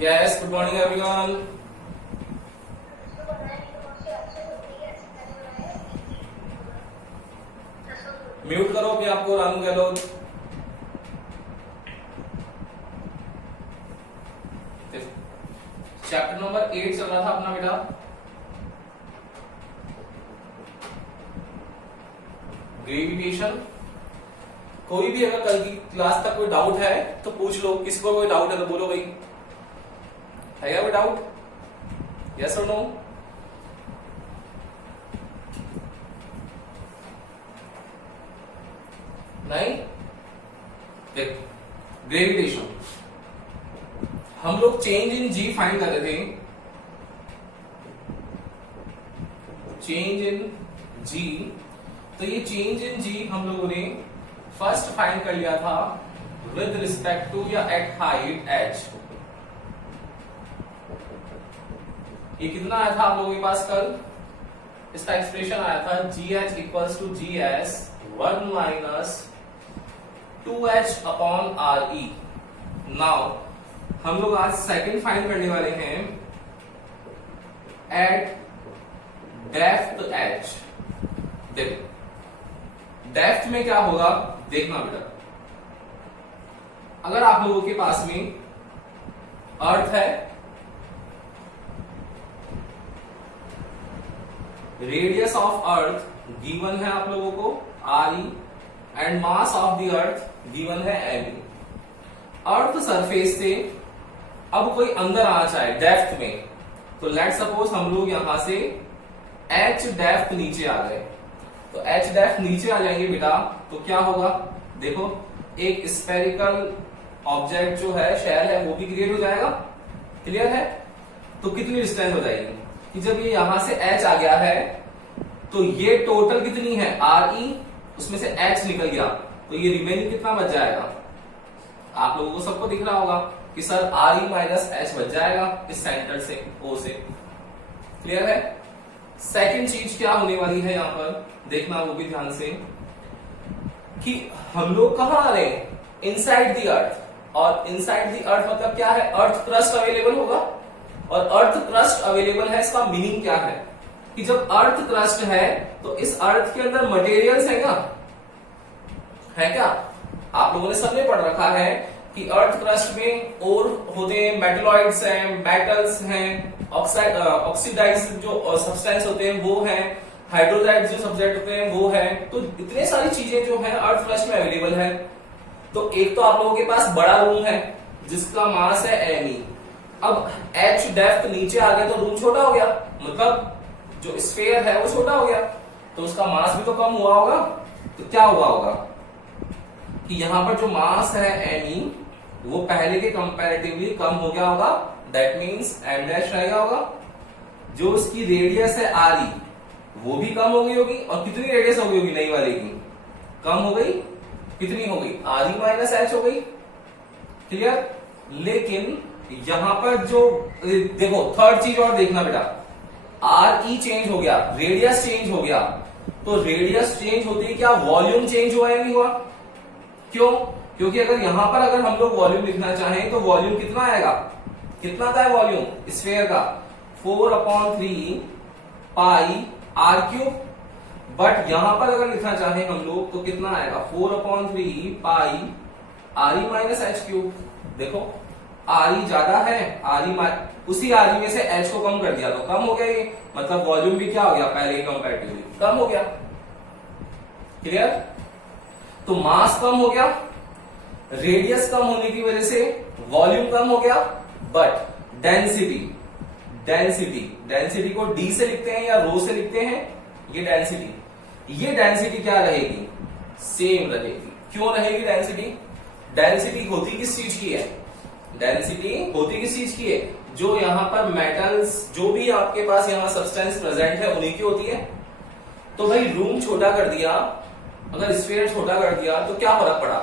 Yes, good morning everyone. Mute करो अपने आपको रानू गहलोत। चैप्टर नंबर 8 चल रहा था अपना बेटा। ग्रेविटेशन। कोई भी अगर कल की क्लास तक कोई डाउट है तो पूछ लो, किसी को कोई डाउट है तो बोलो भाई, है क्या कोई डाउट? यस और नो? नहीं? देख, ग्रेविटेशन हम लोग चेंज इन जी फाइंड कर रहे थे। चेंज इन जी, तो ये चेंज इन जी हम लोगों ने फर्स्ट फाइंड कर लिया था विद रिस्पेक्ट टू या एट हाइट h। ये कितना आया था आप लोगों के पास कल? इसका एक्सप्रेशन आया था GH equals to GS 1 minus 2H upon RE। Now हम लोग आज सेकंड फाइंड करने वाले हैं एट डेप्थ H। देखो डेप्थ में क्या होगा देखना बेटा। अगर आप लोगों के पास में अर्थ है, रेडियस ऑफ अर्थ गिवन है आप लोगों को RE and mass of the earth given है ME। अर्थ सरफेस से अब कोई अंदर आना चाहे डेप्थ में, तो लेट सपोज हम लोग यहां से H डेप्थ नीचे आ गए, तो H डेप्थ नीचे आ जाएंगे बेटा, तो क्या होगा देखो, एक स्फेरिकल ऑब्जेक्ट जो है शेल है वो भी क्रिएट हो जाएगा। क्लियर है? तो कितनी डिस्टेंस हो जाएगी कि जब ये यहां से H आ गया है तो ये टोटल कितनी है RE, उसमें से H निकल गया, तो ये रिमेनिंग कितना बच जाएगा? आप लोगों को सबको दिख रहा होगा कि सर RE माइनस H बच जाएगा इस सेंटर से O से। क्लियर है? सेकंड चीज क्या होने वाली है यहां पर देखना, वो भी ध्यान से, कि हम लोग कहां आ रहे हैं? Inside the earth. और इनसाइड द अर्थ मतलब क्या है? अर्थ क्रस्ट अवेलेबल होगा, और अर्थ क्रस्ट अवेलेबल है, इसका मीनिंग क्या है कि जब अर्थ क्रस्ट है तो इस अर्थ के अंदर मटेरियल्स है क्या? है क्या? आप लोगों ने सबने पढ़ रखा है कि अर्थ क्रस्ट में और होते हैं, मेटलॉइड्स हैं, मेटल्स हैं, ऑक्सीडाइज जो सब्सटेंस होते हैं वो हैं, हाइड्रोजाइड जो सब्जेक्ट होते हैं वो है। तो इतने सारी चीजें जो है अर्थ क्रस्ट में अवेलेबल है। तो एक तो आप लोगों के पास बड़ा रूम है जिसका मास है ME। अब H डेप्थ नीचे आ गया तो रूम छोटा हो गया, मतलब जो स्फीयर है वो छोटा हो गया, तो उसका मास भी तो कम हुआ होगा। तो क्या हुआ होगा कि यहां पर जो मास है ME वो पहले के कंपैरेटिवली कम हो गया होगा, दैट मींस M डैश रह गया होगा। जो उसकी रेडियस है RE वो भी कम हो गई होगी, और कितनी रेडियस हो गई होगी नई वाले की? कम हो गई। कितनी हो गई? RE माइनस H हो गई। क्लियर? लेकिन यहां पर जो देखो थर्ड चीज और देखना बेटा, RE चेंज हो गया, रेडियस चेंज हो गया, तो रेडियस चेंज होते ही क्या वॉल्यूम चेंज हुआ या नहीं हुआ? क्यों? क्योंकि अगर यहां पर अगर हम लोग वॉल्यूम लिखना चाहें तो वॉल्यूम कितना आएगा? कितना था वॉल्यूम स्फीयर का? 4/3 पाई R क्यूब। बट यहां पर अगर लिखना चाहें हम लोग तो कितना आएगा? 4/3 पाई RE माइनस H क्यूब। देखो RE ज्यादा है, उसी RE में से H को कम कर दिया तो कम हो गया ये, मतलब वॉल्यूम भी क्या हो गया? पहले कंपैरेटिवली कम हो गया। क्लियर? तो मास कम हो गया, रेडियस कम होने की वजह से वॉल्यूम कम हो गया, बट डेंसिटी को D से लिखते हैं या रो से लिखते हैं? ये डेंसिटी क्या रहेगी? सेम रहेगी। क्यों रहेगी डेंसिटी? डेंसिटी होती किस चीज की है? डेंसिटी होती किस चीज की है? जो यहां पर मेटल्स, जो भी आपके पास यहां सब्सटेंस प्रेजेंट है उन्हीं की होती है। तो भाई रूम छोटा कर दिया, अगर स्फीयर छोटा कर दिया तो क्या फर्क पड़ा?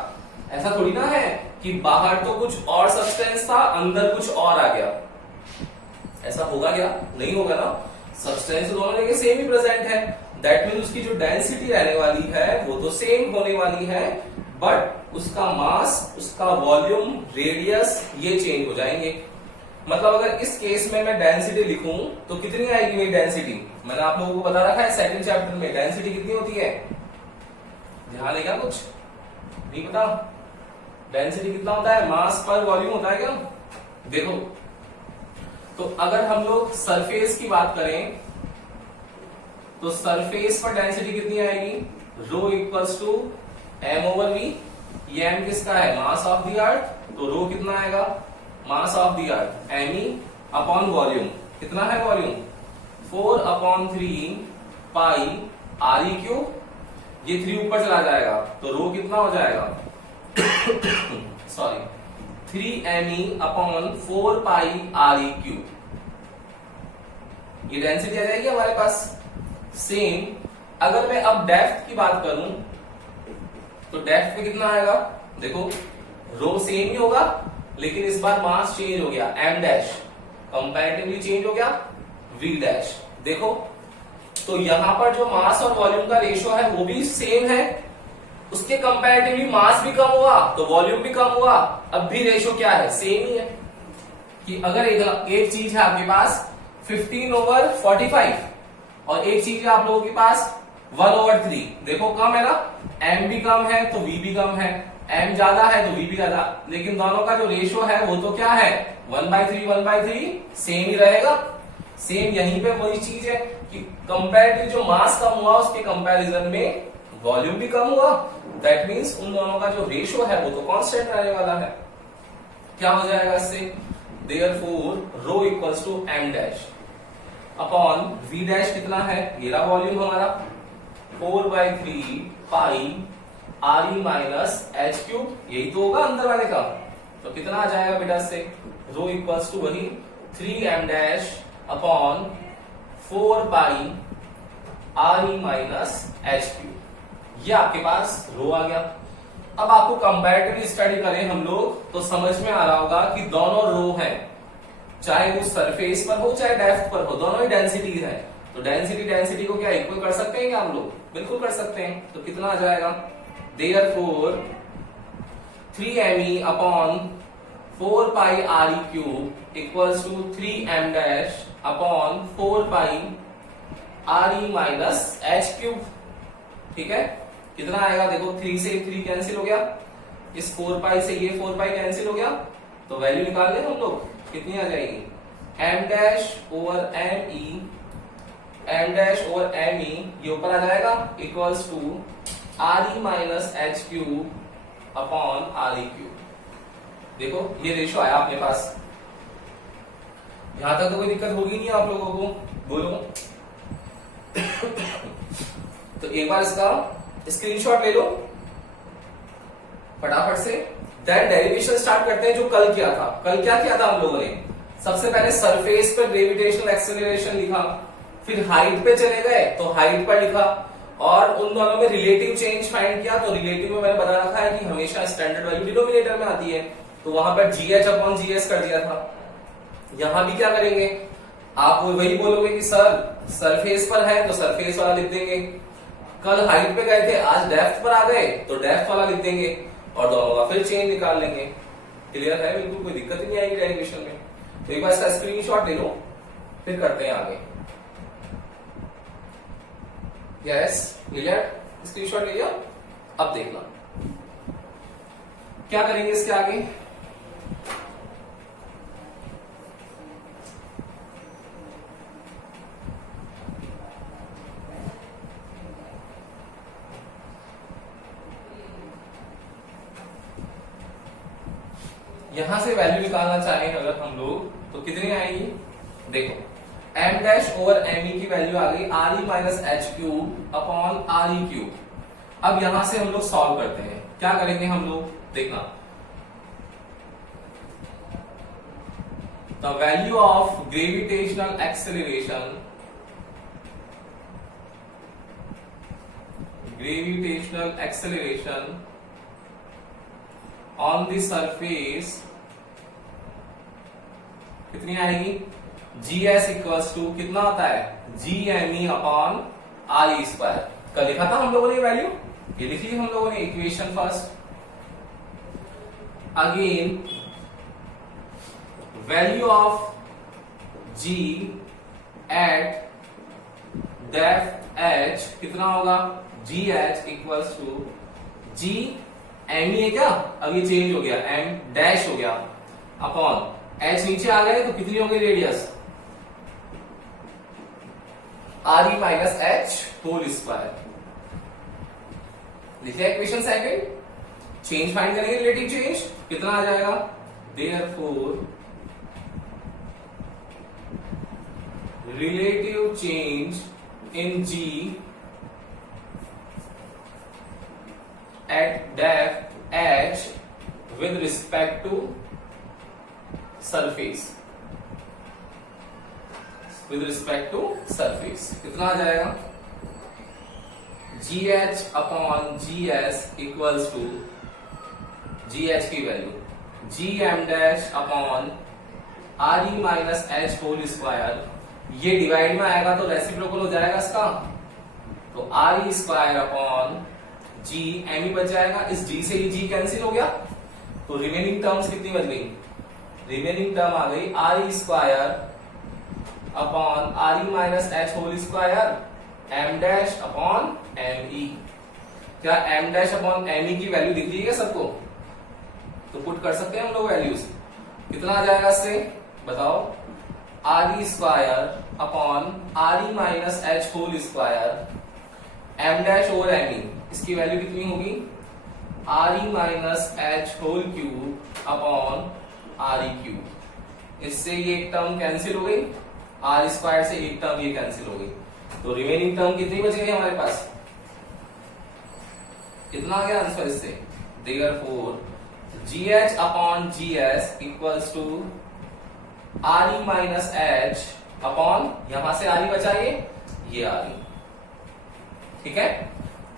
ऐसा थोड़ी ना है कि बाहर तो कुछ और सब्सटेंस था, अंदर कुछ और आ गया। ऐसा होगा क्या? नहीं होगा ना। सब्सटेंस दोनों जगह सेम ही प्रेजेंट है, दैट मीन उसकी जो डेंसिटी रहने वाली है वो तो सेम होने वाली है, बट उसका मास, उसका वॉल्यूम, रेडियस ये चेंज हो जाएंगे। मतलब अगर इस केस में मैं डेंसिटी लिखूं तो कितनी आएगी मेरी डेंसिटी? मैंने आप लोगों को बता रखा है सेकंड चैप्टर में, डेंसिटी कितनी होती है? ध्यान है क्या? कुछ नहीं पता? डेंसिटी कितना होता है? मास पर वॉल्यूम होता है क्या? देखो, तो अगर हम लोग सरफेस की बात करें तो सरफेस पर डेंसिटी कितनी आएगी? Rho equals to m over v. ये एम किसका है? Mass of the earth. तो रो कितना आएगा? Mass of the earth m e upon volume. कितना है volume? 4/3 pi R E cube. ये 3 ऊपर चला जाएगा तो रो कितना हो जाएगा? Sorry, 3 upon 4 pi R E cube. ये डेंसिटी आ जाएगी हमारे पास। सेम अगर मैं अब डेप्थ की बात करूं तो डेप्थ पे कितना आएगा? देखो, रो सेम ही होगा लेकिन इस बार मास चेंज हो गया, एम डैश कंपैरेटिवली चेंज हो गया, वी डैश। देखो, तो यहां पर जो मास और वॉल्यूम का रेशियो है वो भी सेम है, उसके कंपैरेटिवली मास भी कम हुआ तो वॉल्यूम भी कम हुआ। अब भी रेशियो क्या है? सेम ही है। कि अगर एक चीज है आपके पास 15/45 और एक चीज है आप लोगों के पास 1/3, देखो कम है ना? एम भी कम है तो वी भी कम है, एम ज्यादा है तो वी भी ज्यादा, लेकिन दोनों का जो रेशियो है वो तो क्या है? 1/3 सेम ही रहेगा। सेम यहीं पे वही चीज है कि कंपैरेटिव जो मास कम हुआ उसके कंपैरिजन में वॉल्यूम भी कम हुआ। दैट मीन्स उन दोनों का जो रेशियो है वो तो कांस्टेंट रहने वाला है। क्या हो जाएगा इससे? Therefore rho equals to m dash upon v dash कितना है? ये रहा वॉल्यूम हमारा, 4/3 pi R E minus H cube. यही तो होगा अंदर वाले का। तो कितना आ जाएगा बेटा इससे? रो इक्वल्स टू वही 3m dash upon 4 pi R E minus H cube. ये आपके पास रो आ गया। अब आपको कंपैरेटिव स्टडी करें हम लोग तो समझ में आ रहा होगा कि दोनों रो हैं, चाहे वो सरफेस पर हो चाहे डेप्थ पर हो, दोनों ही डेंसिटीज है। तो डेंसिटी को क्या इक्वल कर सकते हैं क्या हम लोग? बिल्कुल कर सकते हैं। तो कितना आ जाएगा? Therefore 3me upon 4 pi R E cube equals to 3m dash upon 4 pi R E minus H cube. ठीक है, कितना आएगा? देखो, 3 से 3 कैंसिल हो गया, इस 4 पाई से ये 4 पाई कैंसिल हो गया, तो वैल्यू निकाल लें हम लोग, कितनी आ जाएगी? m dash over M E, M dash over M E, ये ऊपर आ जाएगा equals to R E minus H cube upon R E cube. देखो, ये रेशियो आया अपने पास। यहां तक तो कोई दिक्कत होगी नहीं आप लोगों को, बोलो। तो एक बार इसका स्क्रीनशॉट ले लो फटाफट से। देन डेरिवेशन स्टार्ट करते हैं जो कल किया था। कल क्या किया था हम लोगों ने? सबसे पहले सरफेस पर ग्रेविटेशनल एक्सेलरेशन लिखा, फिर हाइट पे चले गए तो हाइट पर लिखा, और उन दोनों में रिलेटिव चेंज फाइंड किया। तो रिलेटिव में मैंने बता रखा है कि हमेशा स्टैंडर्ड वैल्यू डिनोमिनेटर में आती है, तो वहां पर GH अपॉन GS कर दिया था। यहां भी क्या करेंगे? आप वही बोलोगे कि सर सरफेस पर है तो सरफेस वाला लिख देंगे, कल हाइट पे गए थे आज डेप्थ पर आ गए तो डेप्थ वाला लिख देंगे, और दोनों का फिर चेंज निकाल लेंगे। क्लियर है? बिल्कुल कोई दिक्कत ही नहीं आएगी डेरिवेशन में। तो एक बार इसका स्क्रीनशॉट ले लो, फिर करते हैं आगे। Yes, clear? स्क्रीनशॉट ले लिया? अब देखना क्या करेंगे इसके आगे। यहां से वैल्यू निकालना चाहें अगर हम लोग तो कितनी आएगी? देखो, m dash over M E की वैल्यू आ गई आर ई minus H cube upon R ई क्यूब। अब यहां से हम लोग सॉल्व करते हैं। क्या करेंगे हम लोग? देखना, the value of gravitational acceleration, gravitational acceleration on the surface कितनी आएगी? GS इक्वल्स टू कितना होता है? GME upon R E square. कल लिखा था हम लोगों ने वैल्यू, ये लिख ली हम लोगों ने equation first. Again value of g at depth h कितना होगा, gh equals to g m ही है क्या, अब ये चेंज हो गया m डैश हो गया अपॉन h नीचे आ गए तो कितनी हो गई radius, re minus h whole square. लिखिए इक्वेशन सेकंड, चेंज फाइंड करेंगे, रिलेटिव चेंज कितना आ जाएगा, therefore relative change in g at depth h with respect to surface, with respect to surface कितना आ जाएगा, gh upon gs equals to gh की value gm dash upon re minus h whole square, ये divide में आएगा तो reciprocal हो जाएगा इसका, तो re square upon g m ही बच जाएगा, इस g से ही g कैंसिल हो गया, तो रिमेनिंग टर्म्स कितनी बच गई, रिमेनिंग टर्म आ गई re square upon re minus h whole square m dash upon me। क्या m डैश अपॉन me की वैल्यू दिख रही है सबको, तो पुट कर सकते हैं हम लोग वैल्यूज, कितना आ जाएगा इससे बताओ, re square upon re minus h whole square m dash over me, इसकी वैल्यू कितनी होगी, re minus h whole cube upon re cube, इससे ये एक टर्म कैंसिल हो गई, r स्क्वायर से एक टर्म ये कैंसिल हो गई, तो रिमेनिंग टर्म कितनी बच गई हमारे पास, कितना आ गया आंसर इससे, therefore gh upon gs equals to re minus h upon, यहां से re बचाइए, ये re, ठीक है,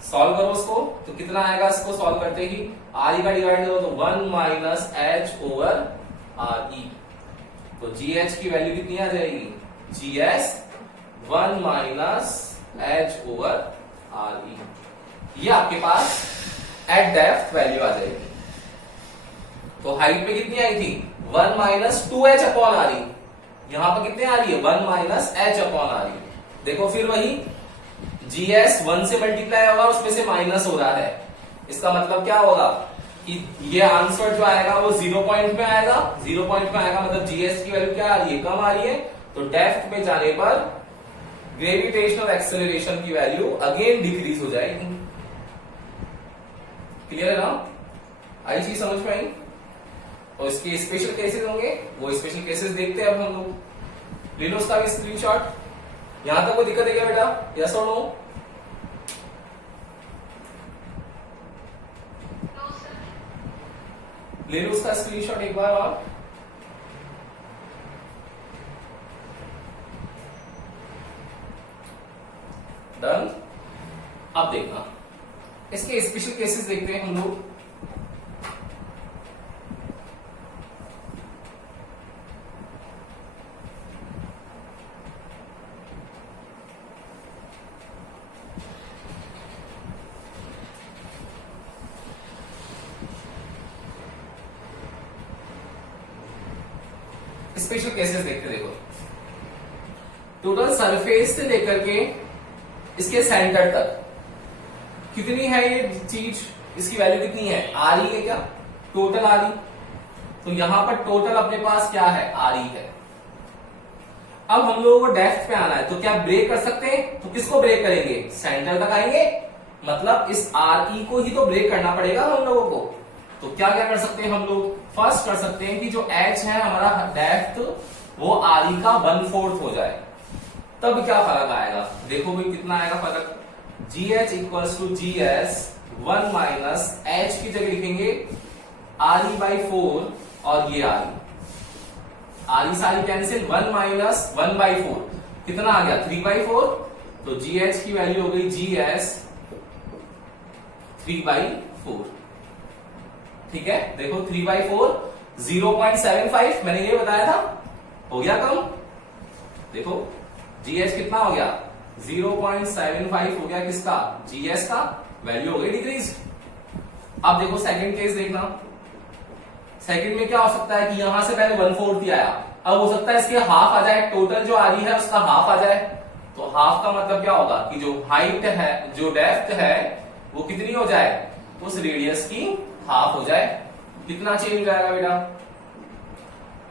सॉल्व करो उसको तो कितना आएगा, इसको सॉल्व करते ही re का डिवाइड करो तो 1 माइनस h ओवर re, तो gh की वैल्यू कितनी आ जाएगी, gs 1 minus h over re, ये आपके पास एट डेप्थ वैल्यू आ जाएगी। तो हाइट पे कितनी आई थी, 1 माइनस 2h अपॉन re, यहां पर कितने आ रही है 1 माइनस h अपॉन re, देखो फिर वही gs 1 से मल्टीप्लाई होगा, उसमें से माइनस हो रहा है, इसका मतलब क्या होगा कि ये आंसर जो आएगा वो 0 पॉइंट में आएगा, 0 पॉइंट में आएगा मतलब gs की वैल्यू क्या आ रही है, कम आ रही है, तो डेप्थ में जाने पर ग्रेविटेशनल एक्सेलरेशन की वैल्यू अगेन डिक्रीज हो जाएगी। क्लियर है ना, आई चीज समझ में आई, और इसके स्पेशल केसेस होंगे, वो स्पेशल केसेस देखते हैं अब हम लोग, ले लो उसका भी स्क्रीनशॉट, यहां तक कोई दिक्कत है क्या बेटा, यस और नो, ले लो उसका स्क्रीनशॉट एक बार और, डन। अब देखना इसके स्पेशल केसेस देखते हैं हम लोग, स्पेशल केसेस देखते, देखो टोटल सरफेस से लेकर के इसके सेंटर तक कितनी है ये चीज, इसकी वैल्यू कितनी है, re है क्या, टोटल re, तो यहां पर टोटल अपने पास क्या है, re है। अब हम लोगों को डेप्थ पे आना है, तो क्या ब्रेक कर सकते हैं, तो किसको ब्रेक करेंगे, सेंटर तक आएंगे, मतलब इस re को ही तो ब्रेक करना पड़ेगा हम लोगों को, तो क्या क्या कर सकते हैं हम लोग, फर्स्ट कर सकते हैं कि जो h है हमारा डेप्थ वो re का 1/4 हो जाए, तब क्या फर्क आएगा, देखो भाई कितना आएगा फर्क, gh equals to gs 1 minus h की जगह लिखेंगे re/4 और ये re सारी कैंसिल, 1 माइनस 1/4 कितना आ गया 3/4, तो gh की वैल्यू हो गई gs 3/4, ठीक है, देखो 3/4 0.75 मैंने ये बताया था, हो गया कम, देखो gs कितना हो गया 0.75 हो गया किसका, gs का, वैल्यू हो गई डिक्रीज। अब देखो सेकंड केस देखना, सेकंड में क्या हो सकता है कि यहां से पहले 1/4 ही आया, अब हो सकता है इसके हाफ आ जाए, टोटल जो आ रही है उसका हाफ आ जाए। तो हाफ का मतलब क्या होगा कि जो हाइट है, जो डेप्थ है वो कितनी हो जाए, उस रेडियस की हाफ हो जाए। कितना चेंज हो जाएगा बेटा,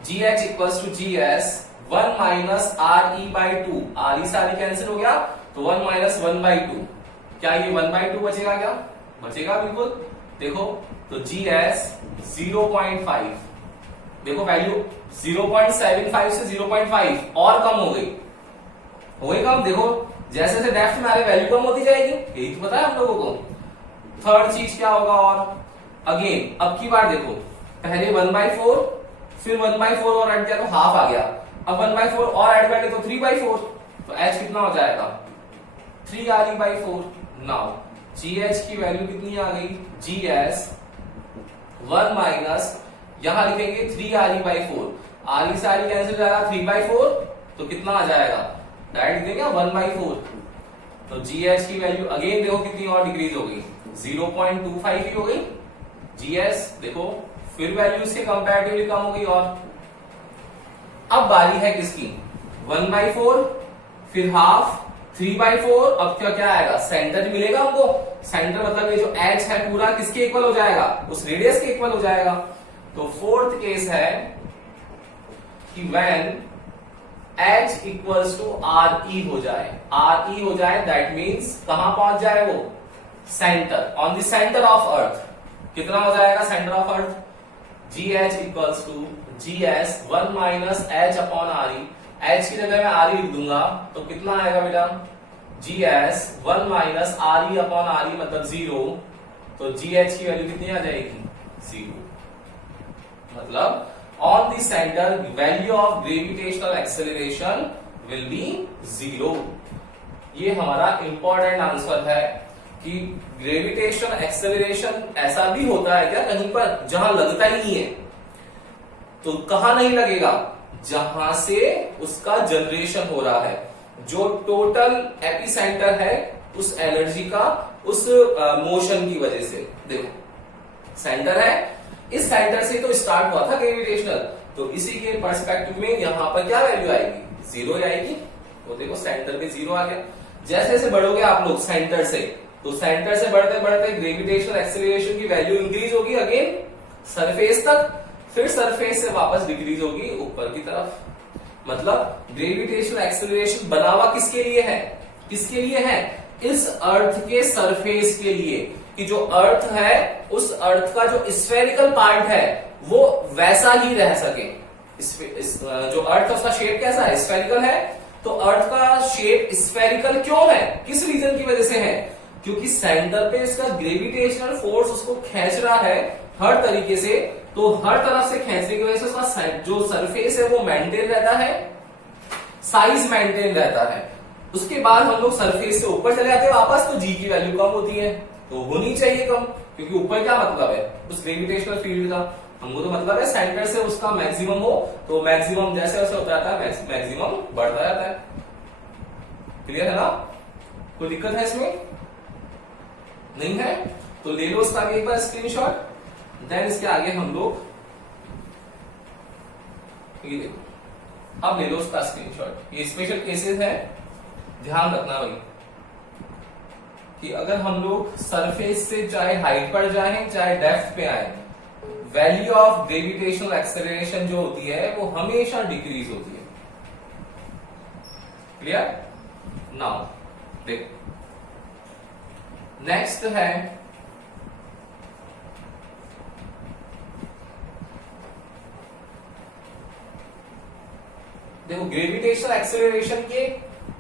GH equals to GS 1 minus RE/2, RE से RE कैंसिल हो गया तो 1 माइनस 1/2। क्या ये 1/2 बचेगा, क्या बचेगा, बिल्कुल। देखो तो GS 0.5, देखो वैल्यू 0.75 से 0.5 और कम हो गई, हो गई कम। देखो जैसे जैसे डेप्थ में आ रही वैल्यू कम होती जाएगी, यही तो पता है हम लोगों को। थर्ड चीज क्या होगा, और अगेन अब की बार देखो, पहले 1/4, फिर 1/4 और ऐड किया तो हाफ आ गया, अब 1/4 और ऐड कर तो 3/4, तो H कितना हो जाएगा 3RE/4। नाउ GH की वैल्यू कितनी आ गई, GS 1 माइनस, यहां लिखेंगे 3RE/4, RE से RE कैंसिल हो जाएगा 3/4, तो कितना आ जाएगा, डायरेक्ट लिखेंगे 1/4। तो GH की वैल्यू अगेन देखो कितनी और डिक्रीज हो गई, 0.25 ही हो गई। GS देखो फिर वैल्यू इसके कंपैरेटिवली कम हो गई। और अब बारी है किसकी, 1/4, फिर हाफ, 3/4, अब क्या क्या आएगा, सेंटर मिलेगा हमको। सेंटर मतलब ये जो H है पूरा किसके इक्वल हो जाएगा, उस रेडियस के इक्वल हो जाएगा। तो फोर्थ केस है कि when H equals to RE हो जाए, RE हो जाए दैट मीन्स कहां पहुंच जाए वो, centre, on the centre of earth. कितना हो जाएगा centre of earth, GH equals to GS 1 minus H upon RE, H की जगह मैं RE लिख दूंगा तो कितना आएगा बेटा, GS 1 minus RE upon RE मतलब 0, तो GH की वैल्यू कितनी आ जाएगी 0। मतलब on the centre value of gravitational acceleration will be 0। ये हमारा इंपॉर्टेंट आंसर है कि ग्रेविटेशनल एक्सेलरेशन ऐसा भी होता है क्या कहीं पर जहां लगता ही नहीं है, तो कहां नहीं लगेगा, जहां से उसका जनरेशन हो रहा है, जो टोटल एपिसेंटर है उस एनर्जी का, उस मोशन की वजह से। देखो सेंटर है, इस सेंटर से तो स्टार्ट हुआ था ग्रेविटेशनल, तो इसी के पर्सपेक्टिव में यहां पर क्या वैल्यू आएगी, 0 आएगी। तो देखो सेंटर पे 0 आ गया। जैसे जैसे बढ़ोगे आप लोग सेंटर से, तो सेंटर से बढ़ते बढ़ते ग्रेविटेशनल एक्सेलरेशन की वैल्यू इंक्रीज होगी अगेन सरफेस तक, फिर सरफेस से वापस डिक्रीज होगी ऊपर की तरफ। मतलब ग्रेविटेशनल एक्सेलरेशन बना हुआ किसके लिए है, किसके लिए है, इस अर्थ के सरफेस के लिए, कि जो अर्थ है उस अर्थ का जो स्फेरिकल पार्ट है वो वैसा ही रह सके। जो अर्थ उसका शेप कैसा है, स्फेरिकल है, तो अर्थ का शेप स्फेरिकल क्यों है, किस रीजन की वजह से है, क्योंकि सेंटर पे इसका ग्रेविटेशनल फोर्स उसको खींच रहा है हर तरीके से, तो हर तरफ से खींचने की वजह से उसका जो सरफेस है वो मेंटेन रहता है, साइज मेंटेन रहता है। उसके बाद हम लोग सरफेस से ऊपर चले जाते हैं वापस, तो जी की वैल्यू कम होती है, तो होनी चाहिए कम, क्योंकि ऊपर क्या मतलब है उस ग्रेविटेशनल फील्ड का, हमको तो मतलब है सेंटर से उसका मैक्सिमम हो, तो मैक्सिमम जैसे वैसे होता रहता है, मैक्सिमम बढ़ता रहता है। क्लियर है ना, कोई दिक्कत है इसमें, नहीं है? तो ले लो उसका भी एक बार स्क्रीनशॉट, देन इसके आगे हम लोग ये देखो, अब ले लो उसका स्क्रीनशॉट। ये स्पेशल केसेस है, ध्यान रखना भाई, कि अगर हम लोग सरफेस से चाहे हाइट पर जाएं चाहे डेप्थ पे आए, वैल्यू ऑफ ग्रेविटेशनल एक्सेलरेशन जो होती है वो हमेशा डिक्रीज होती है। क्लियर? नाउ देखो नेक्स्ट है देखो ग्रेविटेशनल एक्सेलरेशन के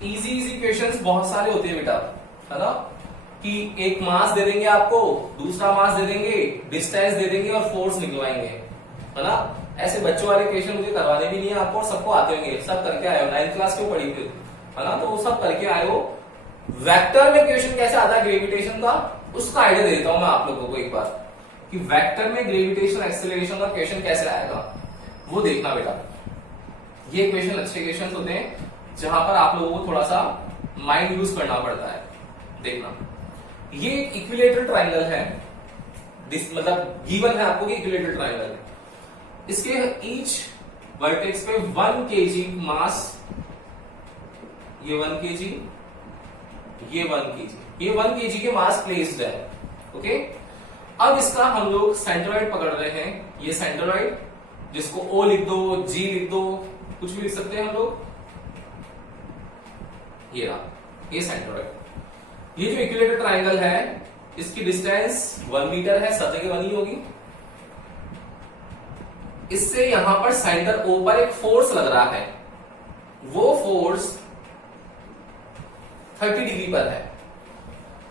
इजी क्वेश्चंस बहुत सारे होते हैं बेटा, है ना, कि एक मास दे देंगे आपको, दूसरा मास दे देंगे, डिस्टेंस दे देंगे और फोर्स निकलवाएंगे, है ना। ऐसे बच्चों वाले क्वेश्चन मुझे करवाने भी नहीं है आपको, सबको आते होंगे, सब करके आए हो, 9th क्लास क्यों पढ़ी फिर, है ना, तो वो सब करके आए हो। वेक्टर में क्वेश्चन कैसे आता है ग्रेविटेशन का, उसका आइडिया देता हूं मैं आप लोगों को एक बार, कि वेक्टर में ग्रेविटेशनल एक्सेलरेशन का क्वेश्चन कैसे आएगा वो देखना बेटा। ये क्वेश्चन अच्छे क्वेश्चन होते हैं जहां पर आप लोगों को थोड़ा सा माइंड यूज करना पड़ता है। देखना, ये एक इक्विलेटरल ट्रायंगल है, मतलब गिवन है आपको कि इक्विलेटरल ट्रायंगल है। इसके ईच वर्टेक्स पे 1 kg मास, ये 1 kg, ये 1 kg, ये 1 kg के मास प्लेस्ड है। ओके, अब इसका हम लोग सेंट्रोइड पकड़ रहे हैं, ये सेंट्रोइड, जिसको O लिख दो, G लिख दो, कुछ भी लिख सकते हैं हम लोग। ये रहा, ये सेंट्रोइड। ये जो इक्विलेटरल ट्रायंगल है, इसकी डिस्टेंस 1 मीटर है, सब जगह 1 ही होगी। इससे यहां पर सेंटर O पर एक फोर्स लग रहा है, वो फोर्स 30 डिग्री पर है।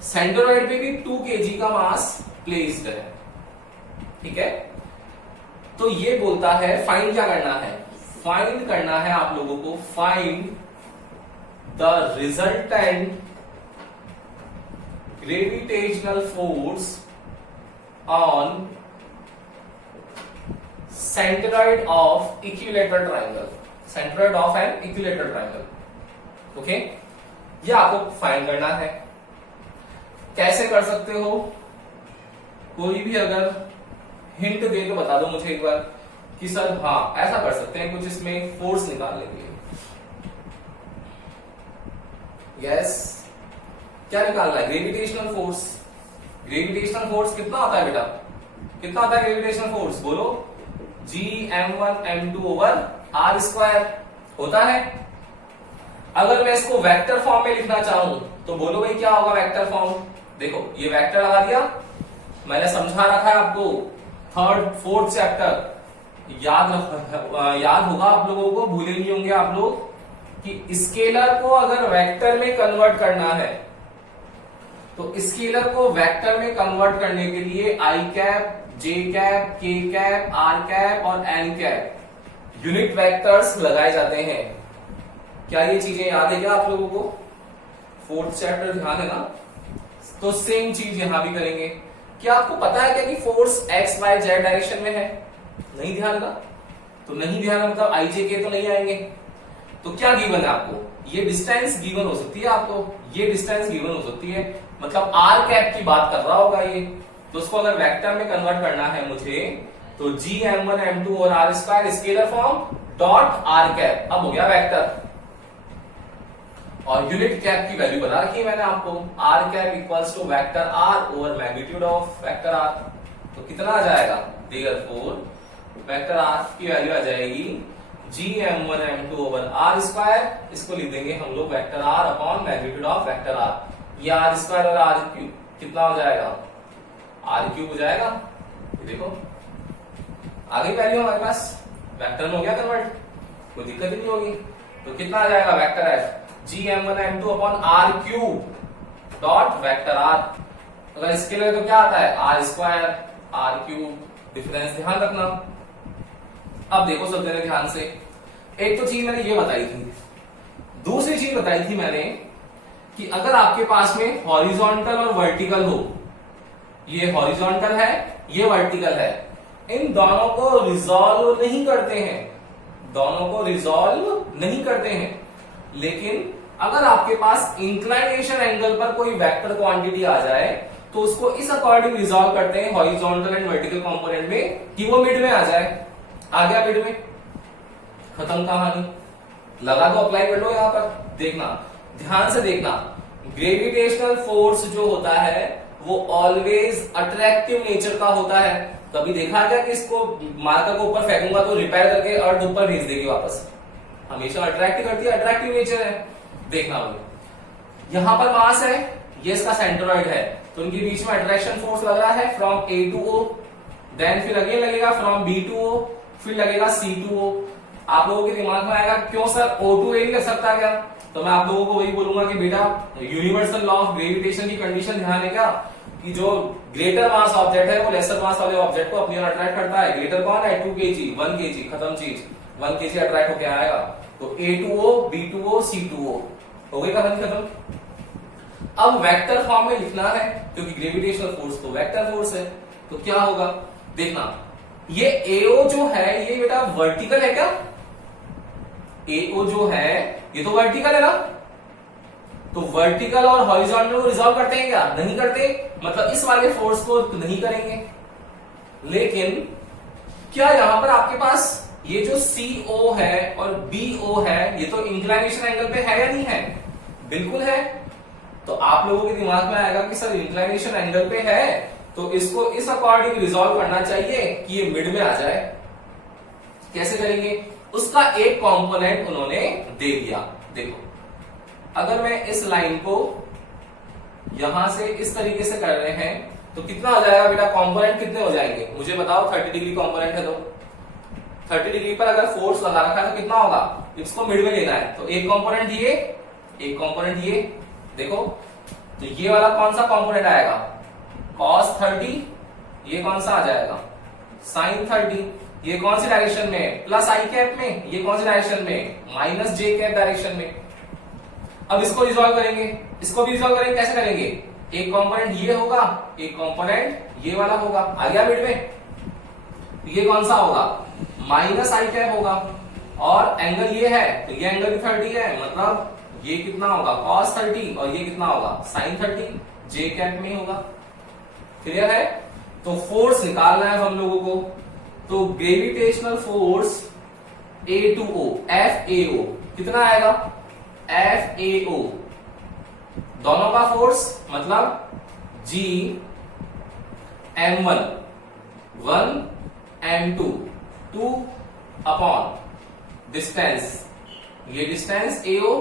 सेंट्रोइड पे भी 2 kg का मास प्लेस्ड है। ठीक है, तो ये बोलता है फाइंड क्या करना है, फाइंड करना है आप लोगों को, find the resultant gravitational force on centroid of equilateral triangle, centroid of an equilateral triangle. Okay, ये आपको फाइंड करना है। कैसे कर सकते हो, कोई भी अगर हिंट दे तो बता दो मुझे एक बार कि सर हाँ ऐसा कर सकते हैं, कुछ इसमें फोर्स निकाल लेंगे। यस, क्या निकालना है, ग्रेविटेशनल फोर्स। ग्रेविटेशनल फोर्स कितना होता है बेटा, कितना होता है ग्रेविटेशनल फोर्स, बोलो। Gm1m2 ओवर r स्क्वायर होता है। अगर मैं इसको वेक्टर फॉर्म में लिखना चाहूं तो बोलो भाई क्या होगा वेक्टर फॉर्म। देखो ये वेक्टर लगा दिया, मैंने समझा रखा है आपको, 3rd 4th चैप्टर याद होगा आप लोगों को, भूले नहीं होंगे आप लोग, कि स्केलर को अगर वेक्टर में कन्वर्ट करना है तो स्केलर को वेक्टर में कन्वर्ट करने के लिए आई कैप, जे कैप, के कैप, आर कैप और एन कैप यूनिट वेक्टर्स लगाए जाते हैं। क्या ये चीजें याद है क्या आप लोगों को, 4th चैप्टर ध्यान है ना। तो सेम चीज यहां भी करेंगे। क्या आपको पता है क्या कि force X Y Z direction में है, नहीं ध्यान का, तो नहीं ध्यान मतलब आई जे के तो नहीं आएंगे। तो क्या गिवन है आपको, ये डिस्टेंस गिवन हो सकती है आपको, ये डिस्टेंस गिवन हो सकती है, मतलब आर कैप की बात कर रहा होगा ये। तो उसको अगर वेक्टर में कन्वर्ट करना है मुझे, तो Gm1m2 और R square scalar form dot R cap, अब हो गया वेक्टर। और यूनिट कैप की वैल्यू बता रखी है मैंने आपको, R cap equals to vector R over magnitude of vector R. तो कितना आ जाएगा, देयरफॉर वेक्टर आर की वैल्यू आ जाएगी Gm1m2 ओवर आर स्क्वायर, इसको लिख देंगे हम लोग vector R upon magnitude of vector R. ये आर स्क्वायर और आर क्यूब कितना हो जाएगा, आर क्यूब हो जाएगा। देखो आ गई वैल्यू हमारे पास, वेक्टर में हो गया कन्वर्ट, कोई दिक्कत ही नहीं होगी। तो कितना आ जाएगा vector F, Gm1m2 upon R cube dot vector R. अगर स्केलर तो क्या आता है, R square R cube, difference ध्यान रखना। अब देखो सब जने ध्यान से, एक तो चीज मैंने ये बताई थी, दूसरी चीज बताई थी मैंने कि अगर आपके पास में हॉरिजॉन्टल और वर्टिकल हो, ये हॉरिजॉन्टल है ये वर्टिकल है, इन दोनों को रिजॉल्व नहीं करते हैं, दोनों को रिजॉल्व नहीं करते हैं। लेकिन अगर आपके पास इंक्लाइनेशन एंगल पर कोई वेक्टर क्वांटिटी आ जाए तो उसको इस अकॉर्डिंग रिजॉल्व करते हैं हॉरिजॉन्टल एंड वर्टिकल कंपोनेंट में, कि वो मिड में आ जाए। आ गया मिड में, खत्म कहानी। लगा दो, अप्लाई कर लो यहां पर। देखना ध्यान से देखना, ग्रेविटेशनल फोर्स जो होता है वो ऑलवेज अट्रैक्टिव नेचर का होता है। कभी देखा क्या कि इसको मार्कर को ऊपर फेंकूंगा तो रिपेयर करके अर्थ ऊपर भेज देगी वापस, हमेशा अट्रैक्ट करती है, अट्रैक्टिव नेचर है। देखना भाई, यहां पर मास है, ये इसका सेंट्रोइड है, तो इनके बीच में अट्रैक्शन फोर्स लग रहा है from A to O, then फिर अगेन लगेगा फ्रॉम बी टू ओ, फिर लगेगा सी टू ओ। आप लोगों के दिमाग में आएगा क्यों सर ओ टू ए नहीं लग सकता क्या, तो मैं आप लोगों को वही बोलूंगा कि बेटा यूनिवर्सल लॉ ऑफ ग्रेविटेशन की कंडीशन ध्यान है क्या, कि जो ग्रेटर मास ऑब्जेक्ट है वो लेसर मास वाले ऑब्जेक्ट को अपनी ओर अट्रैक्ट करता है। ग्रेटर कौन है, 2 kg, 1 kg, खत्म चीज, 1 kg अट्रैक्ट होकर आएगा। तो A2O, B2O, C2O हो गई कहानी खत्म। अब वेक्टर फॉर्म में लिखना है क्योंकि ग्रेविटेशनल फोर्स तो वेक्टर फोर्स है, तो क्या होगा देखना, ये AO जो है ये बेटा वर्टिकल है क्या, AO जो है ये तो वर्टिकल है ना, तो वर्टिकल और हॉरिजॉन्टल को रिजॉल्व करते हैं क्या, नहीं करते, मतलब इस वाले फोर्स को नहीं करेंगे। लेकिन क्या यहां पर आपके पास ये जो CO है और BO है ये तो इंक्लाइनेशन एंगल पे है या नहीं है? बिल्कुल है। तो आप लोगों के दिमाग में आएगा कि सर इंक्लाइनेशन एंगल पे है तो इसको इस अकॉर्डिंग रिजॉल्व करना चाहिए कि ये मिड में आ जाए। कैसे करेंगे? उसका एक कंपोनेंट उन्होंने दे दिया। देखो, अगर मैं इस लाइन को यहां से इस तरीके से कर रहे हैं तो कितना हो जाएगा बेटा? कंपोनेंट कितने हो जाएंगे मुझे बताओ। 30 डिग्री कंपोनेंट है तो 30 डिग्री पर अगर फोर्स लगा रखा है तो कितना होगा? इसको मिड में लेना है तो एक कंपोनेंट ये, एक कंपोनेंट ये। देखो तो ये वाला कौन सा कंपोनेंट आएगा? cos 30। ये कौन सा आ जाएगा? sin 30। ये कौन सी डायरेक्शन में? प्लस आई कैप में। ये कौन सी डायरेक्शन में? माइनस जे कैप डायरेक्शन में। अब इसको रिजॉल्व करेंगे, इसको भी रिजॉल्व करेंगे। कैसे करेंगे? एक कंपोनेंट ये होगा, एक कंपोनेंट ये वाला होगा। आ गया मिड में? ये कौन सा होगा? माइनस आई कैप होगा। और एंगल ये है तो ये एंगल भी 30 है, मतलब ये कितना होगा? cos 30 और ये कितना होगा? sin 30। जे कैप में होगा। क्लियर है? तो फोर्स निकालना है हम लोगों को। तो ग्रेविटेशनल फोर्स A2O FAO कितना आएगा? FAO दोनों का फोर्स मतलब G M1 1 M2 2 upon distance, ये डिस्टेंस AO,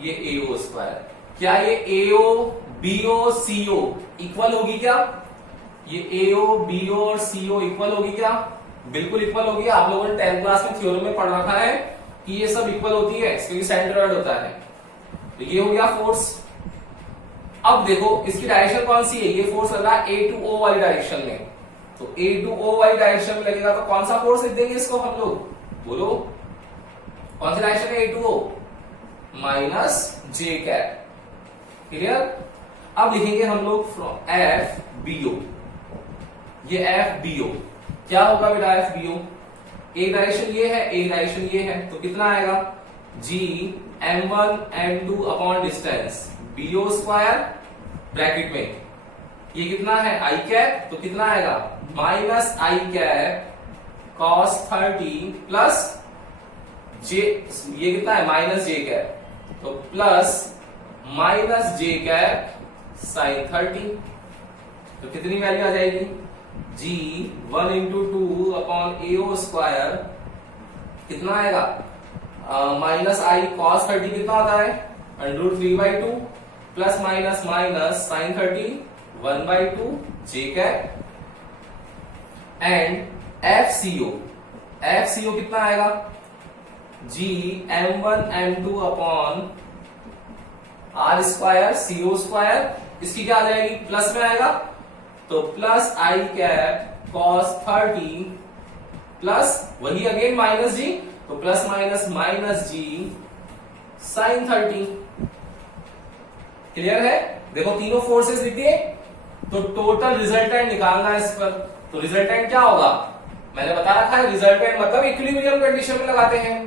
ये AO स्क्वायर। क्या ये AO BO CO इक्वल होगी क्या? ये AO BO और CO इक्वल होगी क्या? बिल्कुल इक्वल होगी। आप लोगों ने 10th क्लास में थ्योरम में पढ़ रखा है कि ये सब इक्वल होती है क्योंकि सेंट्रोइड होता है। तो ये हो गया फोर्स। अब देखो इसकी डायरेक्शन कौन सी है? ये फोर्स लग रहा है A2O वाली डायरेक्शन में। तो A2O वाली डायरेक्शन में लगेगा तो कौन सा फोर्स लिख देंगे इसको हम लोग? बोलो कौन सी डायरेक्शन है? A2O माइनस जे कैप। क्लियर? अब लिखेंगे हम लोग फ्रॉम FBO। ये FBO क्या होगा बेटा? FBO एक डायरेक्शन ये है, एक डायरेक्शन ये है, तो कितना आएगा? G M1 M2 upon distance BO square bracket में ये कितना है? आई कैप, तो कितना आएगा? माइनस आई कैप cos 30 प्लस जे, ये कितना है? माइनस जे कैप, तो प्लस माइनस जे कैप sin 30। तो कितनी वैल्यू आ जाएगी? G 1 into 2 upon AO square कितना आएगा? माइनस आई cos 30 कितना होता है? √3/2 plus minus minus sin 30 1/2 J cap and FCO कितना आएगा? G M1 M2 upon R square CO square. इसकी क्या आ जाएगी? प्लस में आएगा तो प्लस आई कैप cos 30 प्लस वही अगेन माइनस जी, तो प्लस माइनस माइनस जी sin 30। क्लियर है? देखो तीनों फोर्सेस लिख दिए तो टोटल रिजल्टेंट निकालना है इस पर। तो रिजल्टेंट क्या होगा? मैंने बता रखा है रिजल्टेंट मतलब इक्विलिब्रियम कंडीशन में लगाते हैं।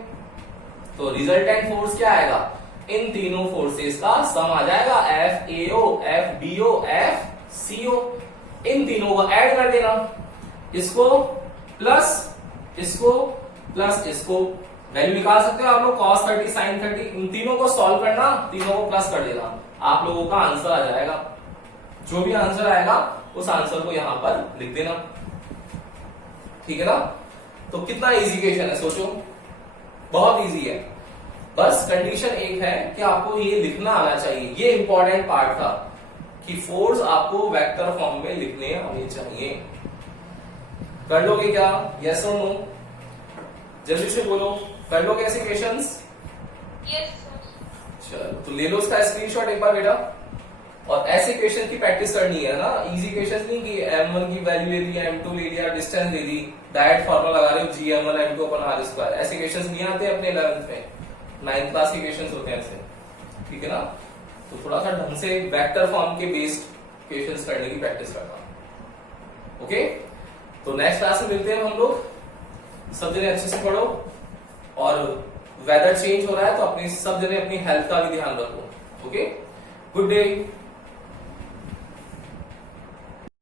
तो रिजल्टेंट फोर्स क्या आएगा? इन तीनों फोर्सेस का सम आ जाएगा। FAO FBO FCO इन तीनों को ऐड कर देना, इसको प्लस इसको प्लस इसको। वैल्यू निकाल सकते हो आप लोग cos 30 sin 30। इन तीनों को सॉल्व करना, तीनों को प्लस कर देना, आप लोगों का आंसर आ जाएगा। जो भी आंसर आएगा उस आंसर को यहां पर लिख देना। ठीक है ना? तो कितना इजी क्वेश्चन है सोचो, बहुत इजी है। बस कंडीशन एक है कि आपको ये लिखना आना चाहिए। ये इंपॉर्टेंट पार्ट था कि फोर्स आपको वेक्टर फॉर्म में लिखने आने चाहिए। कर लोगे क्या? यस और नो? जल्दी से बोलो, कर लोगे ऐसे क्वेश्चंस? यस चलो तो ले लो इसका स्क्रीनशॉट एक बार बेटा। और ऐसे क्वेश्चन की प्रैक्टिस करनी है ना, इजी क्वेश्चन नहीं कि M1 की वैल्यू ले ली, M2 ले लिया, डिस्टेंस ले ली, डायरेक्ट फॉर्मूला लगा रहे हो G M1 M2 अपन R स्क्वायर। ऐसे क्वेश्चंस नहीं आते अपने 11th में, 9th क्लास के क्वेश्चंस होते हैं ऐसे। ठीक है ना? तो थोड़ा सा ढंग से वेक्टर फॉर्म के बेस्ड क्वेश्चंस करने की प्रैक्टिस करना। ओके, तो नेक्स्ट क्लास में मिलते हैं हम लोग। सब जने अच्छे से पढ़ो और वेदर चेंज हो रहा है तो अपनी सब जने अपनी हेल्थ का भी ध्यान रखो। Okay, good day.